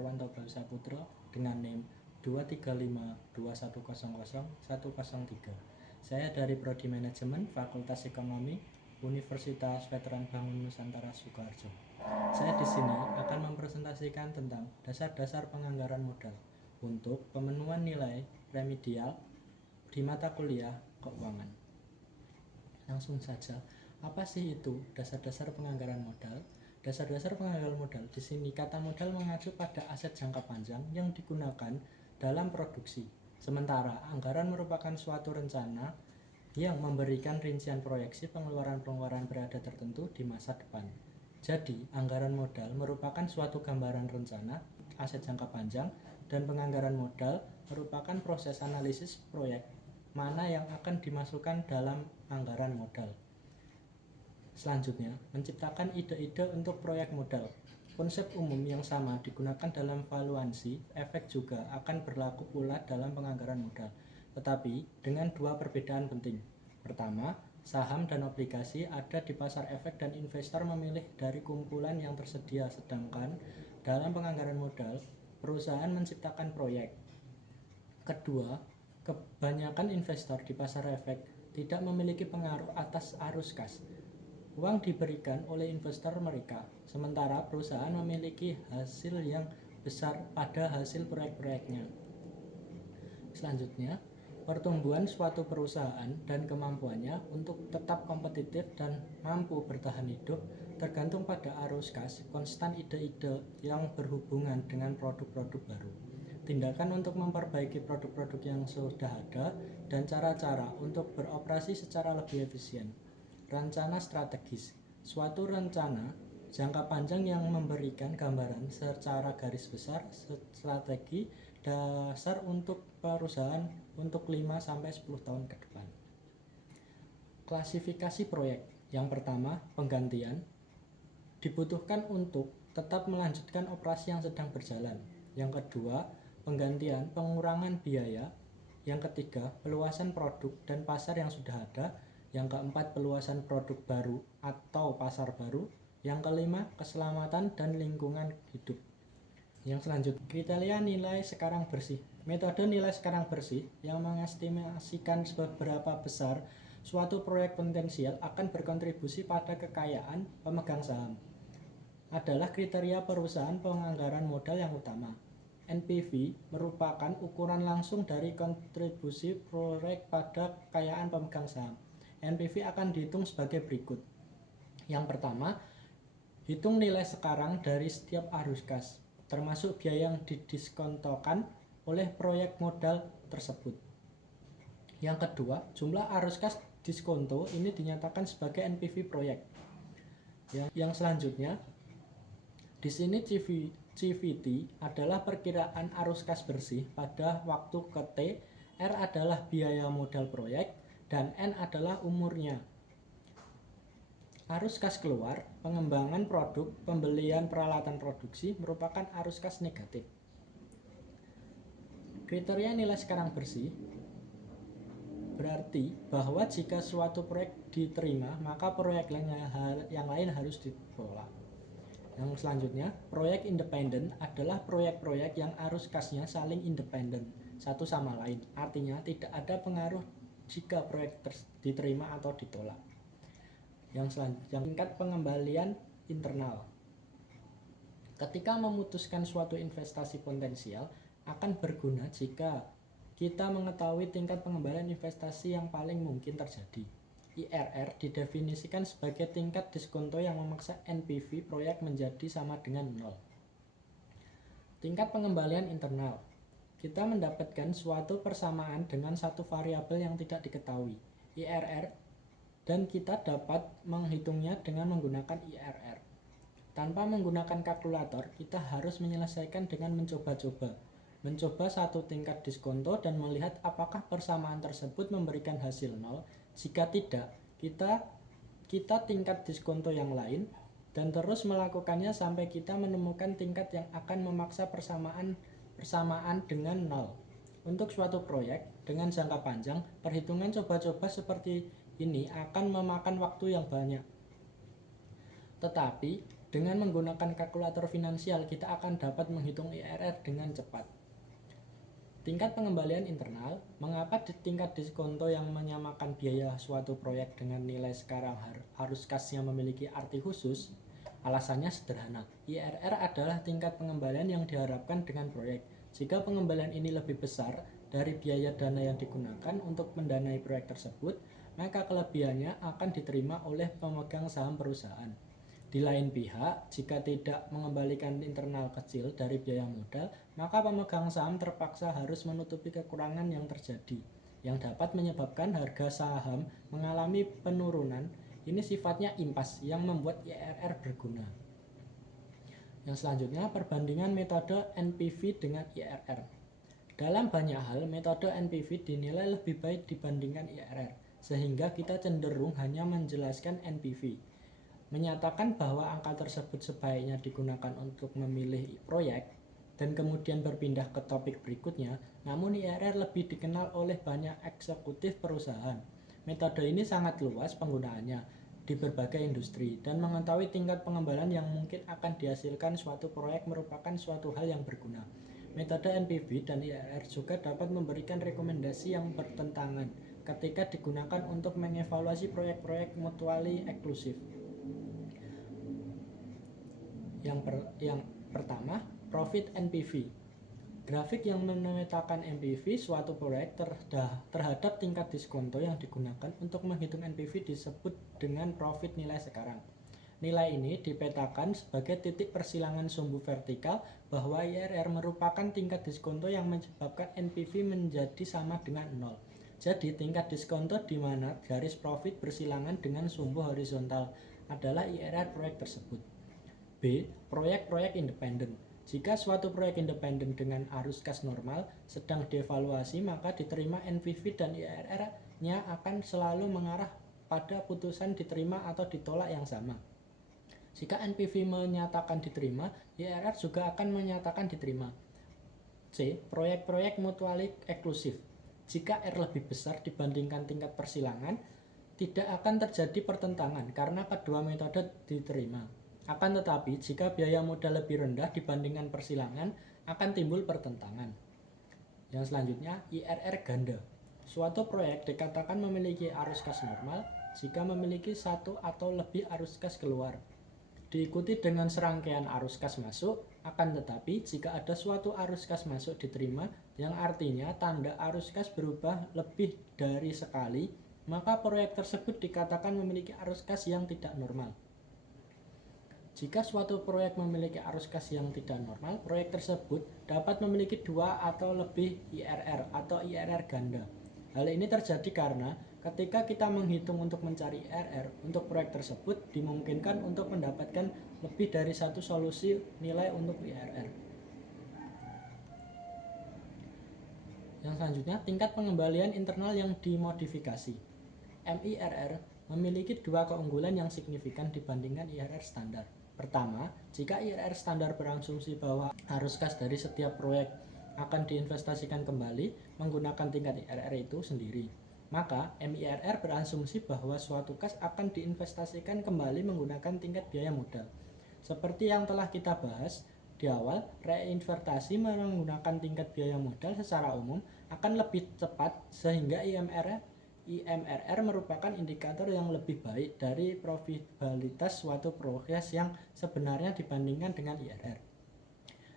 Purwanto Bausaputra dengan NIM 23521000103. Saya dari Prodi Manajemen Fakultas Ekonomi Universitas Veteran Bangun Nusantara Sukoharjo. Saya di sini akan mempresentasikan tentang dasar-dasar penganggaran modal untuk pemenuhan nilai remedial di mata kuliah keuangan. Langsung saja, apa sih itu dasar-dasar penganggaran modal? Dasar-dasar penganggaran modal di sini kata modal mengacu pada aset jangka panjang yang digunakan dalam produksi. Sementara anggaran merupakan suatu rencana yang memberikan rincian proyeksi pengeluaran-pengeluaran berada tertentu di masa depan. Jadi, anggaran modal merupakan suatu gambaran rencana aset jangka panjang dan penganggaran modal merupakan proses analisis proyek mana yang akan dimasukkan dalam anggaran modal. Selanjutnya, menciptakan ide-ide untuk proyek modal. Konsep umum yang sama digunakan dalam valuasi efek juga akan berlaku pula dalam penganggaran modal, tetapi dengan dua perbedaan penting. Pertama, saham dan obligasi ada di pasar efek dan investor memilih dari kumpulan yang tersedia, sedangkan dalam penganggaran modal, perusahaan menciptakan proyek. Kedua, kebanyakan investor di pasar efek tidak memiliki pengaruh atas arus kas. Uang diberikan oleh investor mereka, sementara perusahaan memiliki hasil yang besar pada hasil proyek-proyeknya. Selanjutnya, pertumbuhan suatu perusahaan dan kemampuannya untuk tetap kompetitif dan mampu bertahan hidup tergantung pada arus kas konstan ide-ide yang berhubungan dengan produk-produk baru, tindakan untuk memperbaiki produk-produk yang sudah ada, dan cara-cara untuk beroperasi secara lebih efisien. Rencana strategis, suatu rencana jangka panjang yang memberikan gambaran secara garis besar strategi dasar untuk perusahaan untuk 5-10 tahun ke depan. Klasifikasi proyek. Yang pertama, penggantian dibutuhkan untuk tetap melanjutkan operasi yang sedang berjalan. Yang kedua, penggantian pengurangan biaya. Yang ketiga, peluasan produk dan pasar yang sudah ada. Yang keempat, peluasan produk baru atau pasar baru. Yang kelima, keselamatan dan lingkungan hidup. Yang selanjutnya, kriteria nilai sekarang bersih. Metode nilai sekarang bersih yang mengestimasikan seberapa besar suatu proyek potensial akan berkontribusi pada kekayaan pemegang saham adalah kriteria perusahaan penganggaran modal yang utama. NPV merupakan ukuran langsung dari kontribusi proyek pada kekayaan pemegang saham. NPV akan dihitung sebagai berikut. Yang pertama, hitung nilai sekarang dari setiap arus kas, termasuk biaya yang didiskontokan oleh proyek modal tersebut. Yang kedua, jumlah arus kas diskonto ini dinyatakan sebagai NPV proyek. Yang selanjutnya, di sini CVT adalah perkiraan arus kas bersih pada waktu ke T, R adalah biaya modal proyek, dan N adalah umurnya. Arus kas keluar, pengembangan produk, pembelian peralatan produksi merupakan arus kas negatif. Kriteria nilai sekarang bersih berarti bahwa jika suatu proyek diterima, maka proyek yang lain harus ditolak. Yang selanjutnya, proyek independen adalah proyek-proyek yang arus kasnya saling independen satu sama lain. Artinya tidak ada pengaruh jika proyek diterima atau ditolak. Yang selanjutnya, tingkat pengembalian internal. Ketika memutuskan suatu investasi potensial akan berguna jika kita mengetahui tingkat pengembalian investasi yang paling mungkin terjadi. IRR didefinisikan sebagai tingkat diskonto yang memaksa NPV proyek menjadi sama dengan 0. Tingkat pengembalian internal. Kita mendapatkan suatu persamaan dengan satu variabel yang tidak diketahui, IRR, dan kita dapat menghitungnya dengan menggunakan IRR. Tanpa menggunakan kalkulator, kita harus menyelesaikan dengan mencoba satu tingkat diskonto dan melihat apakah persamaan tersebut memberikan hasil 0. Jika tidak, kita tingkat diskonto yang lain dan terus melakukannya sampai kita menemukan tingkat yang akan memaksa persamaan dengan 0. Untuk suatu proyek dengan jangka panjang, perhitungan coba-coba seperti ini akan memakan waktu yang banyak. Tetapi Dengan menggunakan kalkulator finansial, kita akan dapat menghitung IRR dengan cepat. Tingkat pengembalian internal. Mengapa tingkat diskonto yang menyamakan biaya suatu proyek dengan nilai sekarang arus kasnya memiliki arti khusus? Alasannya sederhana. IRR adalah tingkat pengembalian yang diharapkan dengan proyek. Jika pengembalian ini lebih besar dari biaya dana yang digunakan untuk mendanai proyek tersebut, maka kelebihannya akan diterima oleh pemegang saham perusahaan. Di lain pihak, jika tidak mengembalikan internal kecil dari biaya modal, maka pemegang saham terpaksa harus menutupi kekurangan yang terjadi, yang dapat menyebabkan harga saham mengalami penurunan. Ini sifatnya impas yang membuat IRR berguna. Yang selanjutnya, perbandingan metode NPV dengan IRR. Dalam banyak hal, metode NPV dinilai lebih baik dibandingkan IRR, sehingga kita cenderung hanya menjelaskan NPV, menyatakan bahwa angka tersebut sebaiknya digunakan untuk memilih proyek, dan kemudian berpindah ke topik berikutnya. Namun IRR lebih dikenal oleh banyak eksekutif perusahaan. Metode ini sangat luas penggunaannya di berbagai industri, dan mengetahui tingkat pengembalian yang mungkin akan dihasilkan suatu proyek merupakan suatu hal yang berguna. Metode NPV dan IRR juga dapat memberikan rekomendasi yang bertentangan ketika digunakan untuk mengevaluasi proyek-proyek mutually eksklusif. Yang pertama, profit NPV. Grafik yang memetakan NPV suatu proyek terhadap tingkat diskonto yang digunakan untuk menghitung NPV disebut dengan profit nilai sekarang. Nilai ini dipetakan sebagai titik persilangan sumbu vertikal bahwa IRR merupakan tingkat diskonto yang menyebabkan NPV menjadi sama dengan 0. Jadi tingkat diskonto di mana garis profit bersilangan dengan sumbu horizontal adalah IRR proyek tersebut. B. Proyek-proyek independen. Jika suatu proyek independen dengan arus kas normal sedang dievaluasi, maka diterima NPV dan IRR-nya akan selalu mengarah pada putusan diterima atau ditolak yang sama. Jika NPV menyatakan diterima, IRR juga akan menyatakan diterima. C. Proyek-proyek mutually eksklusif. Jika R lebih besar dibandingkan tingkat persilangan, tidak akan terjadi pertentangan karena kedua metode diterima. Akan tetapi, jika biaya modal lebih rendah dibandingkan persilangan, akan timbul pertentangan. Yang selanjutnya, IRR ganda. Suatu proyek dikatakan memiliki arus kas normal jika memiliki satu atau lebih arus kas keluar, diikuti dengan serangkaian arus kas masuk. Akan tetapi, jika ada suatu arus kas masuk diterima, yang artinya tanda arus kas berubah lebih dari sekali, maka proyek tersebut dikatakan memiliki arus kas yang tidak normal. Jika suatu proyek memiliki arus kas yang tidak normal, proyek tersebut dapat memiliki dua atau lebih IRR atau IRR ganda. Hal ini terjadi karena ketika kita menghitung untuk mencari IRR untuk proyek tersebut, dimungkinkan untuk mendapatkan lebih dari satu solusi nilai untuk IRR. Yang selanjutnya, tingkat pengembalian internal yang dimodifikasi. MIRR memiliki dua keunggulan yang signifikan dibandingkan IRR standar. Pertama, jika IRR standar berasumsi bahwa arus kas dari setiap proyek akan diinvestasikan kembali menggunakan tingkat IRR itu sendiri, maka MIRR berasumsi bahwa suatu kas akan diinvestasikan kembali menggunakan tingkat biaya modal. Seperti yang telah kita bahas di awal, reinvestasi menggunakan tingkat biaya modal secara umum akan lebih cepat, sehingga IMRR merupakan indikator yang lebih baik dari probabilitas suatu proyek yang sebenarnya dibandingkan dengan IRR.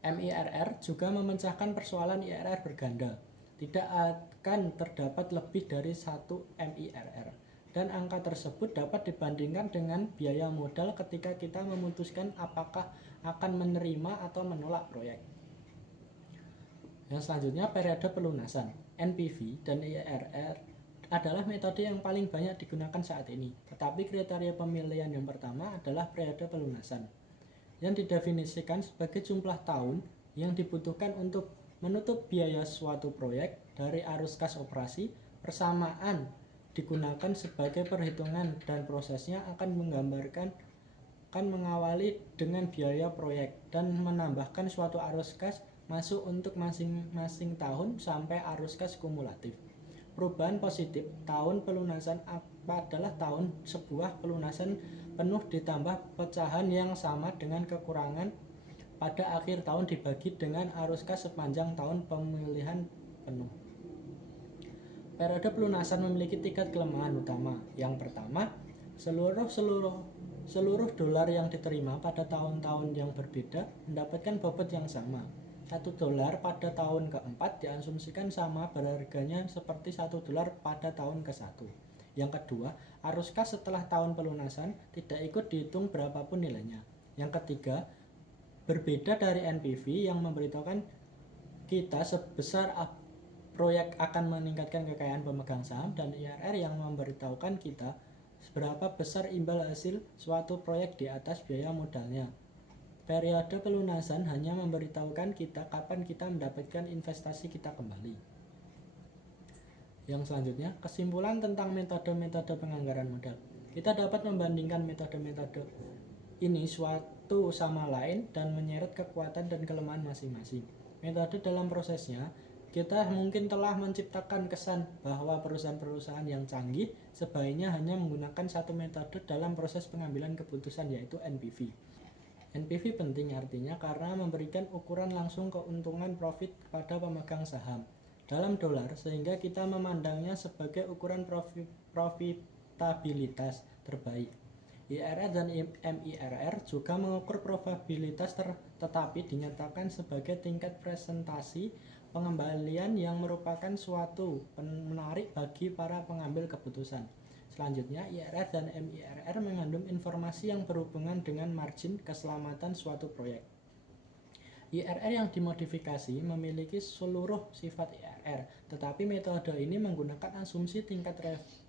MIRR juga memecahkan persoalan IRR berganda. Tidak akan terdapat lebih dari satu MIRR, dan angka tersebut dapat dibandingkan dengan biaya modal ketika kita memutuskan apakah akan menerima atau menolak proyek. Yang selanjutnya, periode pelunasan. NPV dan IRR adalah metode yang paling banyak digunakan saat ini, tetapi kriteria pemilihan yang pertama adalah periode pelunasan, yang didefinisikan sebagai jumlah tahun yang dibutuhkan untuk menutup biaya suatu proyek dari arus kas operasi. Persamaan digunakan sebagai perhitungan dan prosesnya akan mengawali dengan biaya proyek dan menambahkan suatu arus kas masuk untuk masing-masing tahun sampai arus kas kumulatif. Perubahan positif tahun pelunasan adalah tahun sebuah pelunasan penuh ditambah pecahan yang sama dengan kekurangan pada akhir tahun dibagi dengan arus kas sepanjang tahun pemilihan penuh. Periode pelunasan memiliki tingkat kelemahan utama. Yang pertama, seluruh dolar yang diterima pada tahun-tahun yang berbeda mendapatkan bobot yang sama. $1 pada tahun keempat diasumsikan sama berharganya seperti $1 pada tahun ke-1. Yang kedua, arus kas setelah tahun pelunasan tidak ikut dihitung berapapun nilainya. Yang ketiga, berbeda dari NPV yang memberitahukan kita sebesar proyek akan meningkatkan kekayaan pemegang saham, dan IRR yang memberitahukan kita seberapa besar imbal hasil suatu proyek di atas biaya modalnya. Periode pelunasan hanya memberitahukan kita kapan kita mendapatkan investasi kita kembali. Yang selanjutnya, kesimpulan tentang metode-metode penganggaran modal. Kita dapat membandingkan metode-metode ini suatu sama lain dan menyeret kekuatan dan kelemahan masing-masing. Metode dalam prosesnya, kita mungkin telah menciptakan kesan bahwa perusahaan-perusahaan yang canggih sebaiknya hanya menggunakan satu metode dalam proses pengambilan keputusan, yaitu NPV. NPV penting artinya karena memberikan ukuran langsung keuntungan profit kepada pemegang saham dalam dolar, sehingga kita memandangnya sebagai ukuran profitabilitas terbaik. IRR dan MIRR juga mengukur probabilitas tetapi dinyatakan sebagai tingkat presentasi pengembalian yang merupakan suatu menarik bagi para pengambil keputusan. Selanjutnya, IRR dan MIRR mengandung informasi yang berhubungan dengan margin keselamatan suatu proyek. IRR yang dimodifikasi memiliki seluruh sifat IRR, tetapi metode ini menggunakan asumsi tingkat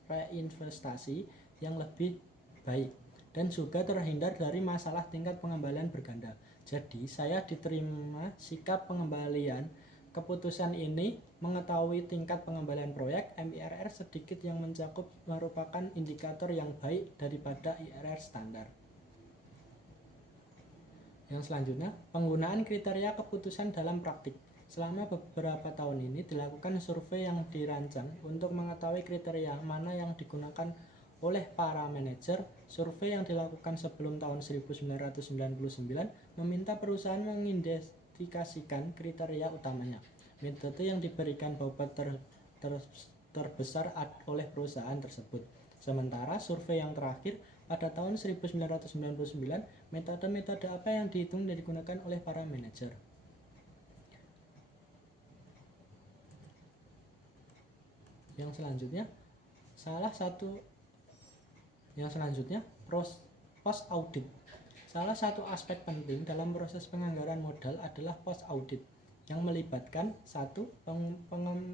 reinvestasi yang lebih baik dan juga terhindar dari masalah tingkat pengembalian berganda. Jadi, saya diterima sikap pengembalian keputusan ini mengetahui tingkat pengembalian proyek. MIRR sedikit yang mencakup merupakan indikator yang baik daripada IRR standar. Yang selanjutnya, penggunaan kriteria keputusan dalam praktik. Selama beberapa tahun ini dilakukan survei yang dirancang untuk mengetahui kriteria mana yang digunakan oleh para manajer. Survei yang dilakukan sebelum tahun 1999 meminta perusahaan mengidentifikasikan kriteria utamanya, metode yang diberikan bobot terbesar oleh perusahaan tersebut. Sementara survei yang terakhir pada tahun 1999, metode-metode apa yang dihitung dan digunakan oleh para manajer. Yang selanjutnya, post audit. Salah satu aspek penting dalam proses penganggaran modal adalah post audit yang melibatkan 1.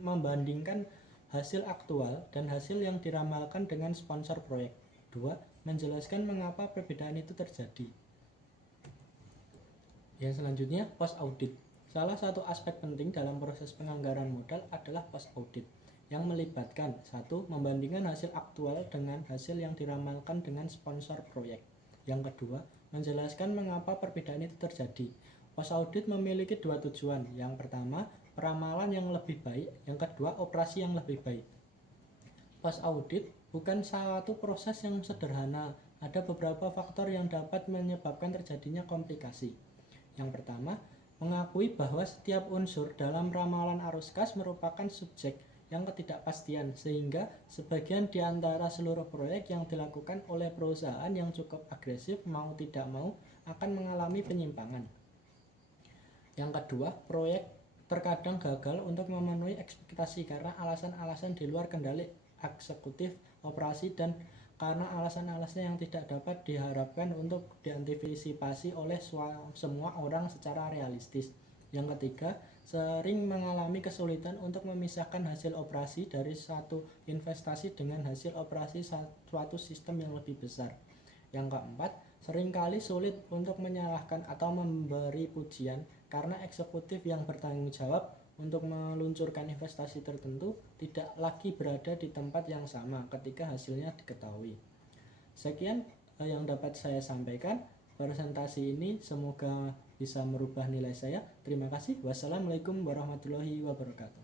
Membandingkan hasil aktual dan hasil yang diramalkan dengan sponsor proyek. 2. Menjelaskan mengapa perbedaan itu terjadi. Yang selanjutnya, post audit. Salah satu aspek penting dalam proses penganggaran modal adalah post audit yang melibatkan 1. Membandingkan hasil aktual dengan hasil yang diramalkan dengan sponsor proyek. Yang kedua, menjelaskan mengapa perbedaan itu terjadi. Post audit memiliki dua tujuan. Yang pertama, peramalan yang lebih baik. Yang kedua, operasi yang lebih baik. Post audit bukan suatu proses yang sederhana. Ada beberapa faktor yang dapat menyebabkan terjadinya komplikasi. Yang pertama, mengakui bahwa setiap unsur dalam ramalan arus kas merupakan subjek yang ketidakpastian, sehingga sebagian di antara seluruh proyek yang dilakukan oleh perusahaan yang cukup agresif mau tidak mau akan mengalami penyimpangan. Yang kedua, proyek terkadang gagal untuk memenuhi ekspektasi karena alasan-alasan di luar kendali eksekutif operasi dan karena alasan-alasan yang tidak dapat diharapkan untuk diantisipasi oleh semua orang secara realistis. Yang ketiga, sering mengalami kesulitan untuk memisahkan hasil operasi dari satu investasi dengan hasil operasi suatu sistem yang lebih besar. Yang keempat, seringkali sulit untuk menyalahkan atau memberi pujian karena eksekutif yang bertanggung jawab untuk meluncurkan investasi tertentu tidak lagi berada di tempat yang sama ketika hasilnya diketahui. Sekian yang dapat saya sampaikan. Presentasi ini semoga bisa merubah nilai saya. Terima kasih. Wassalamualaikum warahmatullahi wabarakatuh.